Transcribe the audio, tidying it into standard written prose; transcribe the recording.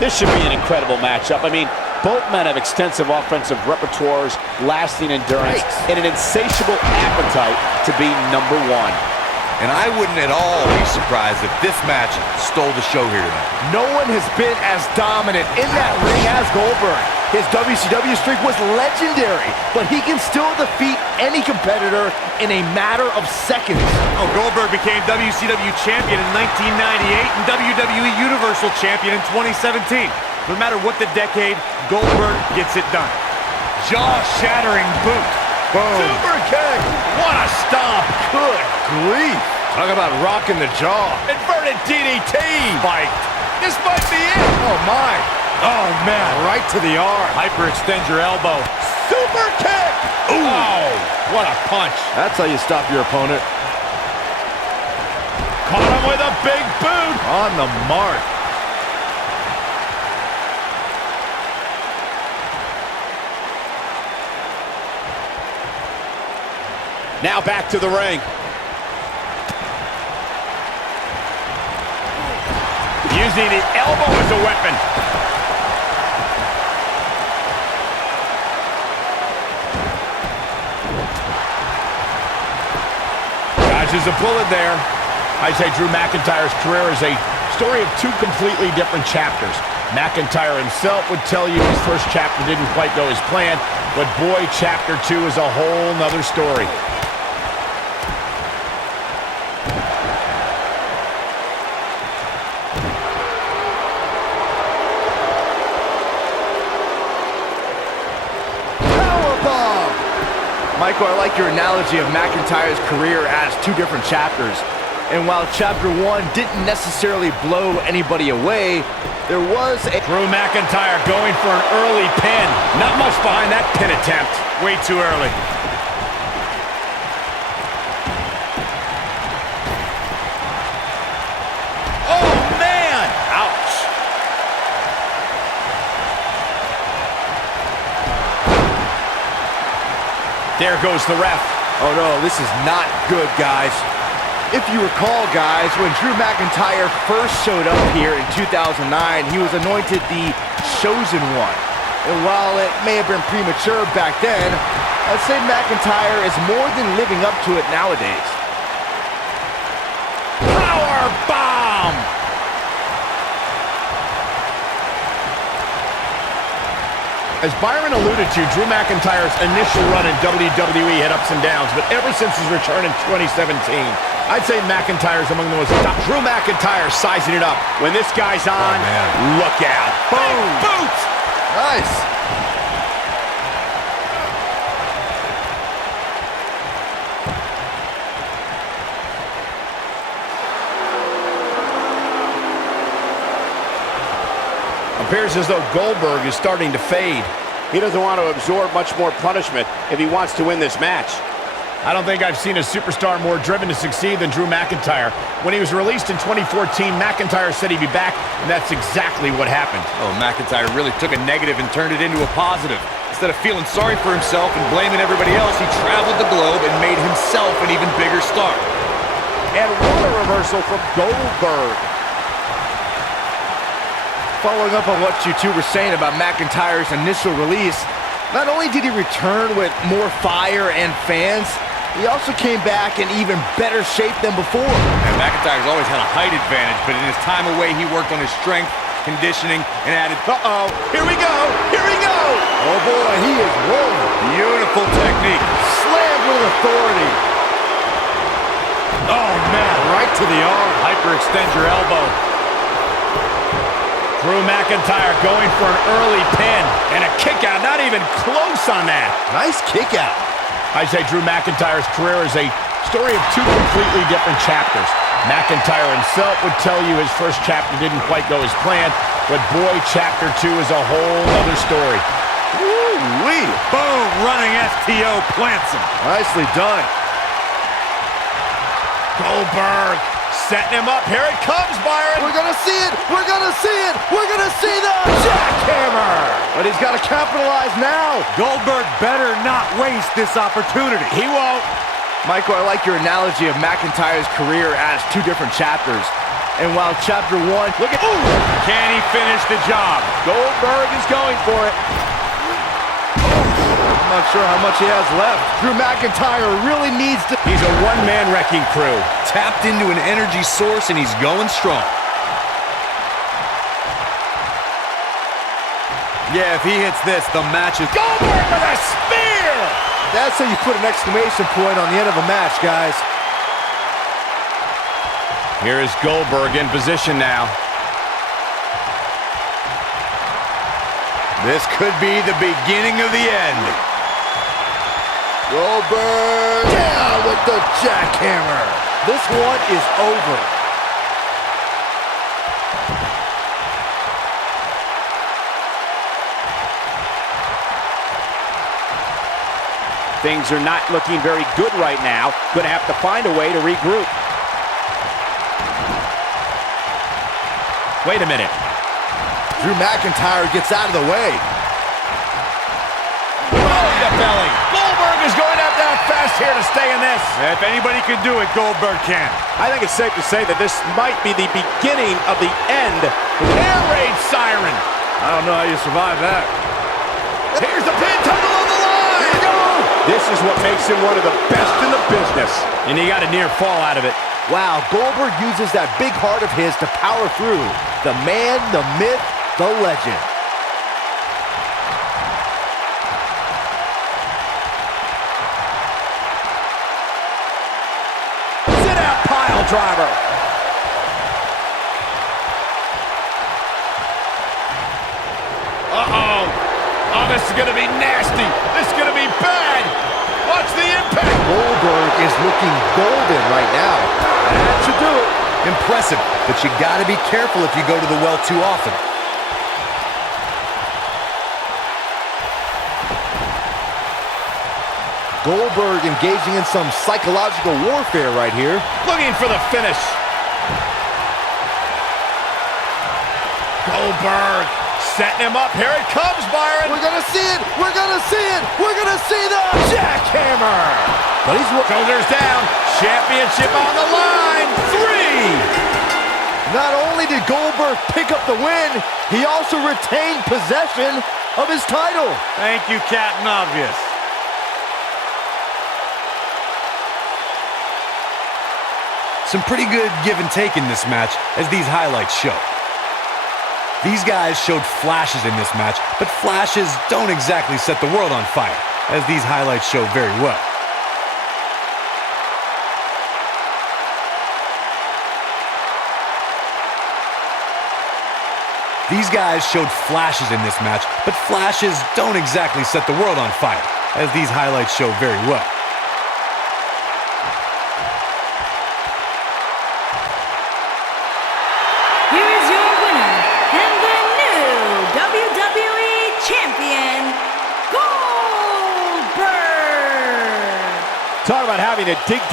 This should be an incredible matchup. I mean, both men have extensive offensive repertoires, lasting endurance, and an insatiable appetite to be number one. And I wouldn't at all be surprised if this match stole the show here tonight. No one has been as dominant in that ring as Goldberg. His WCW streak was legendary, but he can still defeat any competitor in a matter of seconds. Oh, Goldberg became WCW champion in 1998 and WWE Universal champion in 2017. No matter what the decade, Goldberg gets it done. Jaw-shattering boot. Boom. Super kick. What a stomp. Good grief. Talk about rocking the jaw. Inverted DDT. Spiked. This might be it. Oh, my. Oh, man. Right to the arm. Hyperextend your elbow. Super kick. Ooh. Oh, what a punch. That's how you stop your opponent. Caught him with a big boot. On the mark. Now back to the ring. Using the elbow as a weapon. Dodges a bullet there. I say Drew McIntyre's career is a story of two completely different chapters. McIntyre himself would tell you his first chapter didn't quite go as planned, but boy, chapter 2 is a whole nother story. Michael, I like your analogy of McIntyre's career as two different chapters. And while chapter 1 didn't necessarily blow anybody away, there was a... Drew McIntyre going for an early pin. Not much behind that pin attempt. Way too early. Oh, man! Ouch. There goes the ref. Oh no, this is not good, guys. If you recall, guys, when Drew McIntyre first showed up here in 2009, he was anointed the Chosen One. And while it may have been premature back then, I'd say McIntyre is more than living up to it nowadays. Power bomb! As Byron alluded to, Drew McIntyre's initial run in WWE had ups and downs, but ever since his return in 2017, I'd say McIntyre's among the most top. Drew McIntyre sizing it up. When this guy's on, look out. Boom! Boot! Nice. Appears as though Goldberg is starting to fade. He doesn't want to absorb much more punishment if he wants to win this match. I don't think I've seen a superstar more driven to succeed than Drew McIntyre. When he was released in 2014, McIntyre said he'd be back, and that's exactly what happened. Oh, McIntyre really took a negative and turned it into a positive. Instead of feeling sorry for himself and blaming everybody else, he traveled the globe and made himself an even bigger star. And what a reversal from Goldberg. Following up on what you two were saying about McIntyre's initial release, not only did he return with more fire and fans, he also came back in even better shape than before. And McIntyre's always had a height advantage, but in his time away, he worked on his strength, conditioning, and added... Uh-oh, here we go, here we go! Oh boy, he is rolling. Beautiful technique. Slammed with authority. Oh, man, right to the arm. Hyperextend your elbow. Drew McIntyre going for an early pin and a kick out, not even close on that. Nice kick out. I say Drew McIntyre's career is a story of two completely different chapters. McIntyre himself would tell you his first chapter didn't quite go as planned, but boy, chapter 2 is a whole other story. Woo-wee. Boom, running STO plants him. Nicely done. Goldberg setting him up. Here it comes, Byron. We're gonna see it. We're gonna see it. We're gonna see the jackhammer. But he's got to capitalize now. Goldberg better not waste this opportunity. He won't. Michael, I like your analogy of McIntyre's career as two different chapters. And while Chapter 1, look at... Ooh! Can he finish the job? Goldberg is going for it. I'm not sure how much he has left. Drew McIntyre really needs to... He's a one-man wrecking crew. Tapped into an energy source, and he's going strong. Yeah, if he hits this, the match is... Goldberg with a spear! That's how you put an exclamation point on the end of a match, guys. Here is Goldberg in position now. This could be the beginning of the end. Goldberg down with the jackhammer. This one is over. Things are not looking very good right now. Going to have to find a way to regroup. Wait a minute. Drew McIntyre gets out of the way. Belly to belly. Goldberg is going to have to have fast here to stay in this. If anybody can do it, Goldberg can. I think it's safe to say that this might be the beginning of the end. Air raid siren. I don't know how you survive that. Here's the pin, tunnel on the line. Here we go. This is what makes him one of the best in the business. And he got a near fall out of it. Wow, Goldberg uses that big heart of his to power through. The man, the myth, the legend. Sit out pile driver. Uh-oh. Oh, this is going to be nasty. This is going to be bad. Watch the impact. Goldberg is looking golden right now. That should do it. Impressive, but you gotta be careful if you go to the well too often. Goldberg engaging in some psychological warfare right here. Looking for the finish. Goldberg setting him up. Here it comes, Byron. We're gonna see it. We're gonna see it. We're gonna see the jackhammer. But he's shoulders down. Championship on the line. 3. Not only did Goldberg pick up the win, he also retained possession of his title. Thank you, Captain Obvious. Some pretty good give and take in this match, as these highlights show. These guys showed flashes in this match, but flashes don't exactly set the world on fire, as these highlights show very well. These guys showed flashes in this match, but flashes don't exactly set the world on fire, as these highlights show very well. Here is your winner, and the new WWE Champion, Goldberg! Talk about having to dig down.